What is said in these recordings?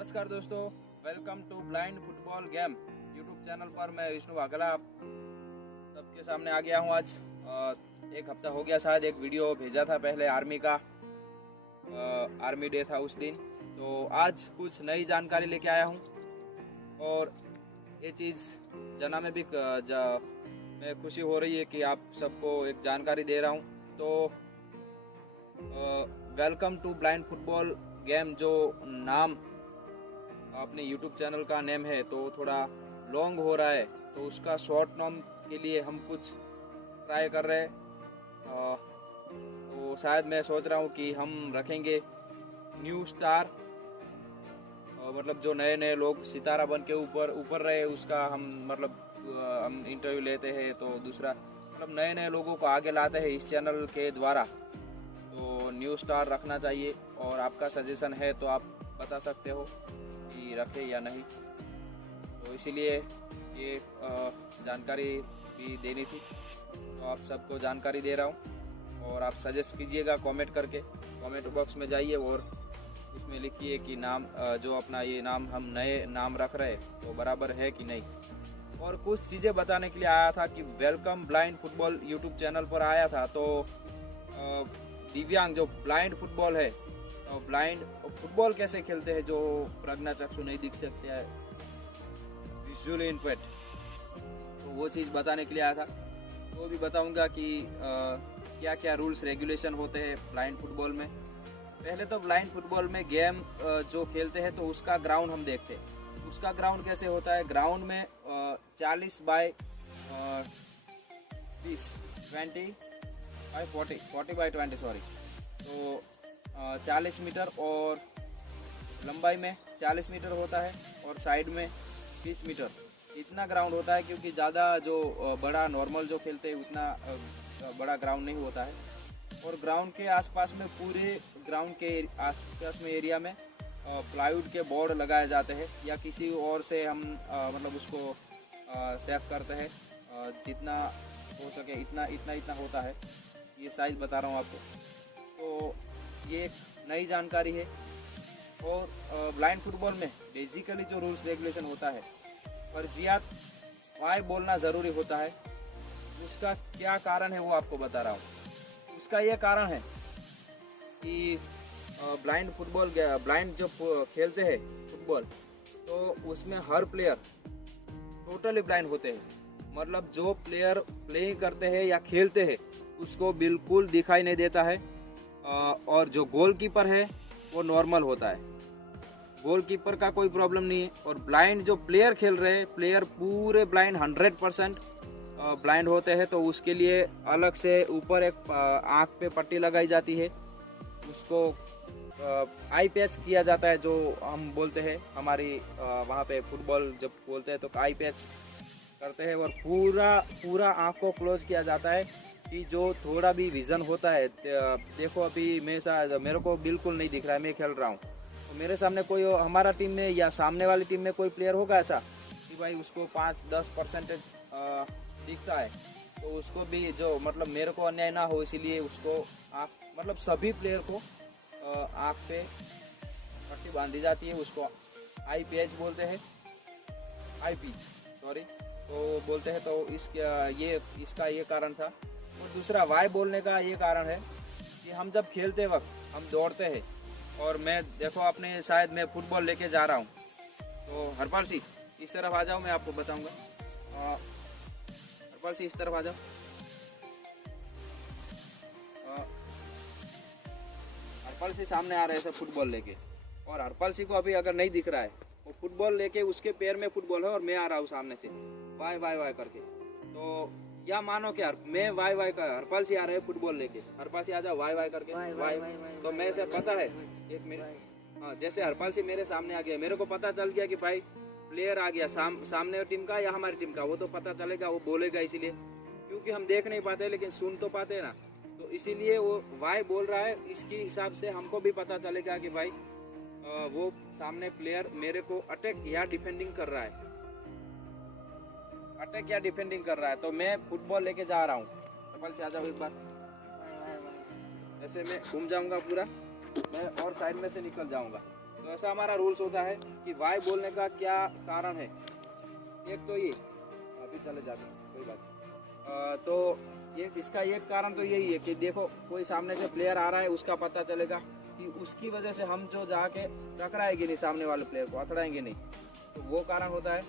नमस्कार दोस्तों, welcome to blind football game YouTube channel पर। मैं विष्णु वाघेला आप सबके सामने आ गया हूँ। आज एक हफ्ता हो गया शायद एक वीडियो भेजा था पहले आर्मी का, आर्मी डे था उस दिन। तो आज कुछ नई जानकारी लेके आया हूँ और ये चीज़ जना में भी मैं खुशी हो रही है कि आप सबको एक जानकारी दे रहा हूँ। तो welcome to blind football game जो नाम अपने YouTube चैनल का नेम है, तो थोड़ा लॉन्ग हो रहा है, तो उसका शॉर्ट नाम के लिए हम कुछ ट्राई कर रहे हैं। तो शायद मैं सोच रहा हूँ कि हम रखेंगे न्यू स्टार, मतलब जो नए नए लोग सितारा बन के ऊपर रहे उसका हम इंटरव्यू लेते हैं। तो दूसरा मतलब नए नए लोगों को आगे लाते हैं इस चैनल के द्वारा। तो न्यू स्टार रखना चाहिए और आपका सजेशन है तो आप बता सकते हो कि रखें या नहीं। तो इसीलिए ये जानकारी भी देनी थी, तो आप सबको जानकारी दे रहा हूँ। और आप सजेस्ट कीजिएगा कमेंट करके, कमेंट बॉक्स में जाइए और उसमें लिखिए कि नाम जो अपना ये नाम हम नए नाम रख रहे हैं तो बराबर है कि नहीं। और कुछ चीज़ें बताने के लिए आया था कि welcome blind football YouTube channel पर आया था। तो दिव्यांग जो ब्लाइंड फुटबॉल है, तो ब्लाइंड फुटबॉल कैसे खेलते हैं, जो प्रज्ञाचक्षु नहीं दिख सकते हैं, विजुअली इम्पेयर्ड, तो वो चीज़ बताने के लिए आया था। वो भी बताऊंगा कि क्या क्या रूल्स रेगुलेशन होते हैं ब्लाइंड फुटबॉल में। पहले तो ब्लाइंड फुटबॉल में गेम जो खेलते हैं तो उसका ग्राउंड हम देखते हैं। उसका ग्राउंड कैसे होता है, ग्राउंड में 40 बाय 20 40 बाय 20 सॉरी। तो 40 मीटर और लंबाई में 40 मीटर होता है और साइड में 20 मीटर, इतना ग्राउंड होता है। क्योंकि ज़्यादा जो बड़ा नॉर्मल जो खेलते हैं उतना बड़ा ग्राउंड नहीं होता है। और ग्राउंड के आसपास में, पूरे ग्राउंड के आसपास में एरिया में प्लाईवुड के बोर्ड लगाए जाते हैं या किसी और से हम मतलब उसको सेव करते हैं। जितना हो सके इतना होता है। ये साइज बता रहा हूँ आपको। तो ये एक नई जानकारी है। और ब्लाइंड फुटबॉल में बेसिकली जो रूल्स रेगुलेशन होता है, फर्जियात वाई बोलना ज़रूरी होता है। उसका क्या कारण है वो आपको बता रहा हूँ। उसका ये कारण है कि ब्लाइंड जो खेलते हैं फुटबॉल, तो उसमें हर प्लेयर टोटली ब्लाइंड होते हैं। मतलब जो प्लेयर प्ले करते हैं या खेलते हैं उसको बिल्कुल दिखाई नहीं देता है। और जो गोलकीपर है वो नॉर्मल होता है, गोलकीपर का कोई प्रॉब्लम नहीं है। और ब्लाइंड जो प्लेयर खेल रहे हैं, प्लेयर पूरे ब्लाइंड 100% ब्लाइंड होते हैं। तो उसके लिए अलग से ऊपर एक आँख पे पट्टी लगाई जाती है, उसको आई पैच किया जाता है, जो हम बोलते हैं हमारी वहाँ पे फुटबॉल जब बोलते हैं तो आई पैच करते हैं। और पूरा आँख को क्लोज किया जाता है कि जो थोड़ा भी विज़न होता है, देखो अभी मेरे को बिल्कुल नहीं दिख रहा है, मैं खेल रहा हूँ, तो मेरे सामने कोई हमारा टीम में या सामने वाली टीम में कोई प्लेयर होगा ऐसा कि भाई उसको 5-10% दिखता है, तो उसको भी जो मतलब मेरे को अन्याय ना हो, इसीलिए उसको आँख मतलब सभी प्लेयर को आँख पे पट्टी बांधी जाती है। उसको आई पैच बोलते हैं, आई पीच सॉरी तो बोलते हैं। तो इसका ये कारण था। और दूसरा वाई बोलने का ये कारण है कि हम जब खेलते वक्त हम दौड़ते हैं, और मैं देखो अपने शायद मैं फुटबॉल लेके जा रहा हूँ, तो हरपाल सी इस तरफ आ जाओ, मैं आपको बताऊंगा। हरपाल सी इस तरफ आ जाओ। हरपाल सी सामने आ रहे थे फुटबॉल लेके, और हरपाल सी को अभी अगर नहीं दिख रहा है, वो फुटबॉल लेके उसके पैर में फुटबॉल है और मैं आ रहा हूँ सामने से वाई वाई वाई करके। तो या मानो कि मैं वाई वाई कर, हरपाल सी आ रहे हैं फुटबॉल लेके, हरपाल सी आ जाओ वाई वाई करके वाई। तो मैं से पता है एक मिनट, हाँ, जैसे हरपाल सी मेरे सामने आ गया, मेरे को पता चल गया कि भाई प्लेयर आ गया सामने टीम का या हमारी टीम का, वो तो पता चलेगा, वो बोलेगा। इसीलिए क्योंकि हम देख नहीं पाते लेकिन सुन तो पाते हैं ना, तो इसीलिए वो वाई बोल रहा है। इसके हिसाब से हमको भी पता चलेगा कि भाई वो सामने प्लेयर मेरे को अटैक या डिफेंडिंग कर रहा है, अटैक या डिफेंडिंग कर रहा है। तो मैं फुटबॉल लेके जा रहा हूँ, हरपाल से आ जाओ एक बार। ऐसे मैं घूम जाऊंगा पूरा, मैं और साइड में से निकल जाऊंगा। तो तो ऐसा हमारा रूल्स होता है कि वाई बोलने का क्या कारण है। एक तो ये अभी चले जाते हैं, कोई बात नहीं। तो ये इसका एक कारण तो यही है कि देखो कोई सामने से प्लेयर आ रहा है, उसका पता चलेगा कि उसकी वजह से हम जो जाके टकराएंगे नहीं, सामने वाले प्लेयर को अथड़ाएंगे नहीं, तो वो कारण होता है।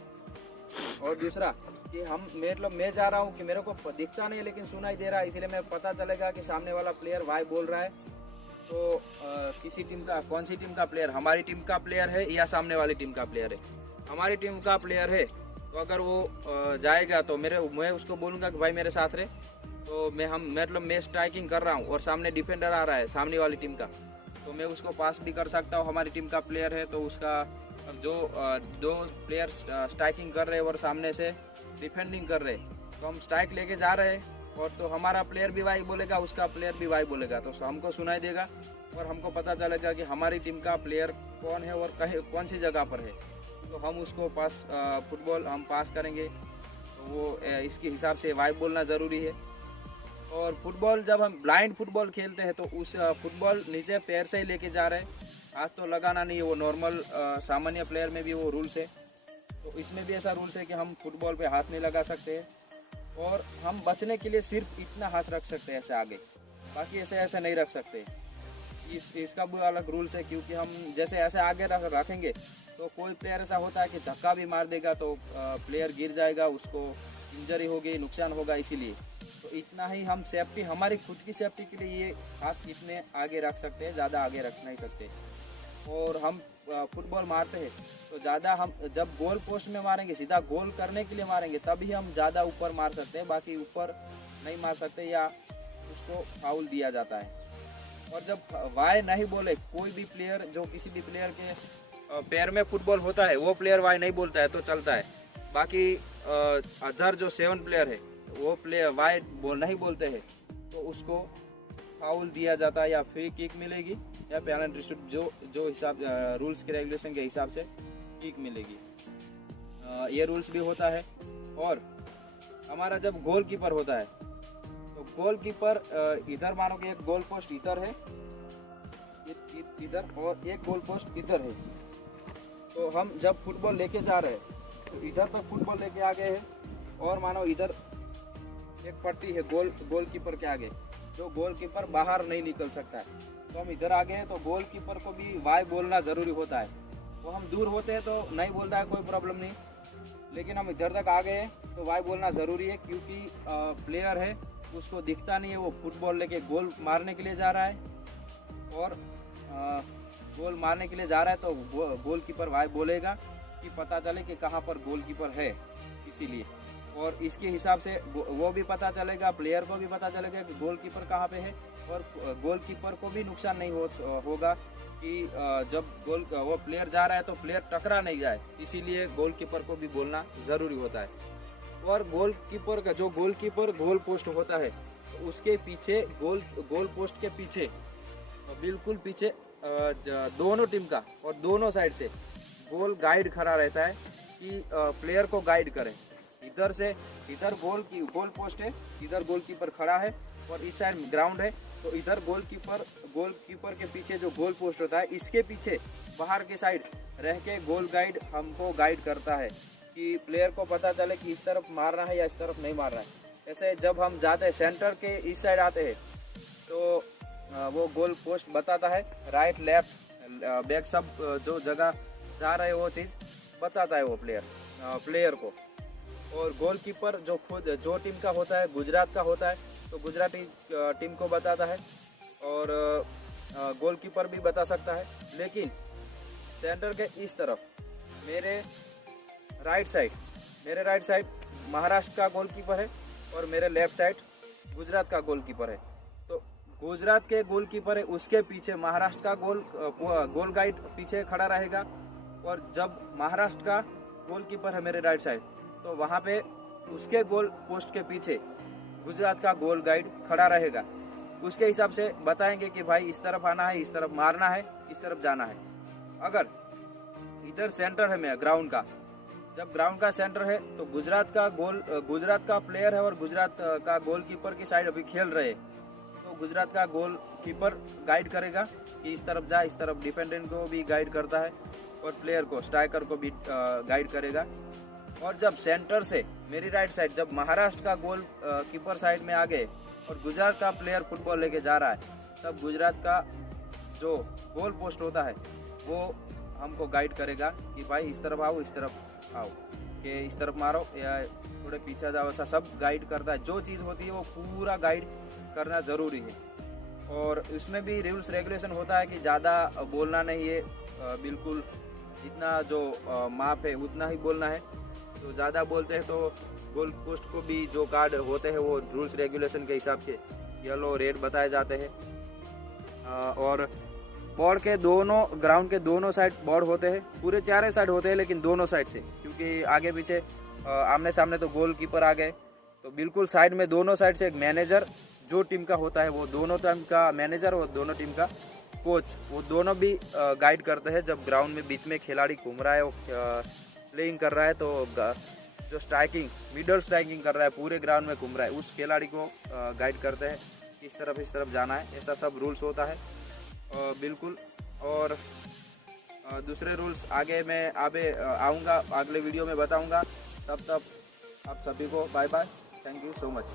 और दूसरा कि हम मतलब मैं जा रहा हूँ कि मेरे को दिखता नहीं लेकिन सुनाई दे रहा है, इसलिए मैं पता चलेगा कि सामने वाला प्लेयर वाई बोल रहा है। तो किसी टीम का, कौन सी टीम का प्लेयर, हमारी टीम का प्लेयर है या सामने वाली टीम का प्लेयर है। हमारी टीम का प्लेयर है तो अगर वो जाएगा तो मैं उसको बोलूँगा कि भाई मेरे साथ रहे। तो मैं स्ट्राइकिंग कर रहा हूँ और सामने डिफेंडर आ रहा है सामने वाली टीम का, तो मैं उसको पास भी कर सकता हूँ। हमारी टीम का प्लेयर है तो उसका जो दो प्लेयर स्ट्राइकिंग कर रहे हैं और सामने से डिफेंडिंग कर रहे हैं, तो हम स्ट्राइक लेके जा रहे हैं और तो हमारा प्लेयर भी वाई बोलेगा, उसका प्लेयर भी वाई बोलेगा, तो हमको सुनाई देगा और हमको पता चलेगा कि हमारी टीम का प्लेयर कौन है और कौन सी जगह पर है। तो हम उसको पास फुटबॉल हम पास करेंगे, तो वो इसके हिसाब से वाई बोलना ज़रूरी है। और फुटबॉल जब हम ब्लाइंड फुटबॉल खेलते हैं तो उस फुटबॉल नीचे पैर से ही लेके जा रहे हैं, हाथ तो लगाना नहीं है। वो नॉर्मल सामान्य प्लेयर में भी वो रूल्स है, तो इसमें भी ऐसा रूल्स है कि हम फुटबॉल पे हाथ नहीं लगा सकते हैं और हम बचने के लिए सिर्फ इतना हाथ रख सकते हैं ऐसे आगे, बाकी ऐसे नहीं रख सकते। इसका भी अलग रूल्स है, क्योंकि हम जैसे ऐसे आगे रखेंगे तो कोई प्लेयर ऐसा होता है कि धक्का भी मार देगा तो प्लेयर गिर जाएगा, उसको इंजरी होगी, नुकसान होगा। इसीलिए तो इतना ही हम सेफ्टी, हमारी खुद की सेफ्टी के लिए ये हाथ इतने आगे रख सकते हैं, ज़्यादा आगे रख नहीं सकते। और हम फुटबॉल मारते हैं तो ज़्यादा हम जब गोल पोस्ट में मारेंगे, सीधा गोल करने के लिए मारेंगे, तभी हम ज़्यादा ऊपर मार सकते हैं, बाकी ऊपर नहीं मार सकते या उसको फाउल दिया जाता है। और जब वाई नहीं बोले कोई भी प्लेयर, जो किसी भी प्लेयर के पैर में फुटबॉल होता है वो प्लेयर वाई नहीं बोलता है तो चलता है। बाकी अदर जो 7 प्लेयर है वो प्लेयर वाई नहीं बोलते हैं तो उसको फाउल दिया जाता है या फ्री किक मिलेगी या पेनल्टी शूट, जो हिसाब रूल्स के रेगुलेशन के हिसाब से किक मिलेगी। ये रूल्स भी होता है। और हमारा जब गोलकीपर होता है तो गोलकीपर इधर मानो कि एक गोल पोस्ट इधर है, इधर और एक गोल पोस्ट इधर है। तो हम जब फुटबॉल लेके जा रहे हैं तो इधर तक फुटबॉल लेके आ गए हैं और मानो इधर एक पट्टी है गोलकीपर के आगे, जो गोलकीपर बाहर नहीं निकल सकता है। तो हम इधर आ गए हैं तो गोलकीपर को भी वाई बोलना ज़रूरी होता है। तो हम दूर होते हैं तो नहीं बोलता है, कोई प्रॉब्लम नहीं, लेकिन हम इधर तक आ गए हैं तो वाई बोलना ज़रूरी है, क्योंकि प्लेयर है उसको दिखता नहीं है, वो फुटबॉल लेके गोल मारने के लिए जा रहा है और गोल मारने के लिए जा रहा है, तो गोलकीपर वाई बोलेगा कि पता चले कि कहाँ पर गोलकीपर है। इसीलिए और इसके हिसाब से वो भी पता चलेगा, प्लेयर को भी पता चलेगा कि गोलकीपर कहाँ पे है, और गोलकीपर को भी नुकसान नहीं होगा कि जब वो प्लेयर जा रहा है तो प्लेयर टकरा नहीं जाए। इसीलिए गोलकीपर को भी बोलना ज़रूरी होता है। और गोलकीपर का जो गोलकीपर गोल पोस्ट होता है तो उसके पीछे गोल पोस्ट के पीछे बिल्कुल पीछे दोनों टीम का और दोनों साइड से गोल गाइड खड़ा रहता है कि प्लेयर को गाइड करें। इधर से इधर गोल पोस्ट है, इधर गोलकीपर खड़ा है और इस साइड ग्राउंड है, तो इधर गोलकीपर के पीछे जो गोल पोस्ट होता है इसके पीछे बाहर के साइड रह के गोल गाइड हमको गाइड करता है कि प्लेयर को पता चले कि इस तरफ मारना है या इस तरफ नहीं मारना है। ऐसे जब हम जाते हैं सेंटर के इस साइड आते हैं तो वो गोल पोस्ट बताता है, राइट लेफ्ट बैक सब जो जगह जा रहे हैं वो चीज़ बताता है वो प्लेयर को। और गोलकीपर जो टीम का होता है, गुजरात का होता है तो गुजराती टीम को बताता है और गोलकीपर भी बता सकता है। लेकिन सेंटर के इस तरफ मेरे राइट साइड महाराष्ट्र का गोलकीपर है और मेरे लेफ्ट साइड गुजरात का गोलकीपर है। तो गुजरात के गोलकीपर है, उसके पीछे महाराष्ट्र का गोल गाइड पीछे खड़ा रहेगा, और जब महाराष्ट्र का गोलकीपर है मेरे राइट साइड तो वहाँ पे उसके गोल पोस्ट के पीछे गुजरात का गोल गाइड खड़ा रहेगा। उसके हिसाब से बताएंगे कि भाई इस तरफ आना है, इस तरफ मारना है, इस तरफ जाना है। अगर इधर सेंटर है मेरा ग्राउंड का, जब ग्राउंड का सेंटर है तो गुजरात का प्लेयर है और गुजरात का गोलकीपर की साइड अभी खेल रहे हैं, तो गुजरात का गोल कीपर गाइड करेगा कि इस तरफ जा, इस तरफ डिफेंडेंट को भी गाइड करता है और प्लेयर को, स्ट्राइकर को भी गाइड करेगा। और जब सेंटर से मेरी राइट साइड, जब महाराष्ट्र का गोल कीपर साइड में आ गए और गुजरात का प्लेयर फुटबॉल लेके जा रहा है, तब गुजरात का जो गोल पोस्ट होता है वो हमको गाइड करेगा कि भाई इस तरफ आओ, इस तरफ आओ, कि इस तरफ मारो या थोड़े पीछे जाओ, ऐसा सब गाइड करता है। जो चीज़ होती है वो पूरा गाइड करना ज़रूरी है। और उसमें भी रूल्स रेगुलेशन होता है कि ज़्यादा बोलना नहीं है, बिल्कुल इतना जो माप है उतना ही बोलना है। तो ज़्यादा बोलते हैं तो गोल पोस्ट को भी जो कार्ड होते हैं वो रूल्स रेगुलेशन के हिसाब से येलो रेड बताए जाते हैं। और बोर्ड के दोनों, ग्राउंड के दोनों साइड बोर्ड होते हैं, पूरे चारों साइड होते हैं लेकिन दोनों साइड से, क्योंकि आगे पीछे आमने सामने तो गोल कीपर आ गए, तो बिल्कुल साइड में दोनों साइड से एक मैनेजर जो टीम का होता है वो दोनों टीम का मैनेजर और दोनों टीम का कोच, वो दोनों भी गाइड करते हैं। जब ग्राउंड में बीच में खिलाड़ी घूम रहा है, वो प्लेइंग कर रहा है, तो जो स्ट्राइकिंग, मिडल स्ट्राइकिंग कर रहा है, पूरे ग्राउंड में घूम रहा है, उस खिलाड़ी को गाइड करते हैं इस तरफ जाना है। ऐसा सब रूल्स होता है बिल्कुल। और दूसरे रूल्स आगे मैं आऊँगा, अगले वीडियो में बताऊँगा। तब आप सभी को bye bye, thank you so much.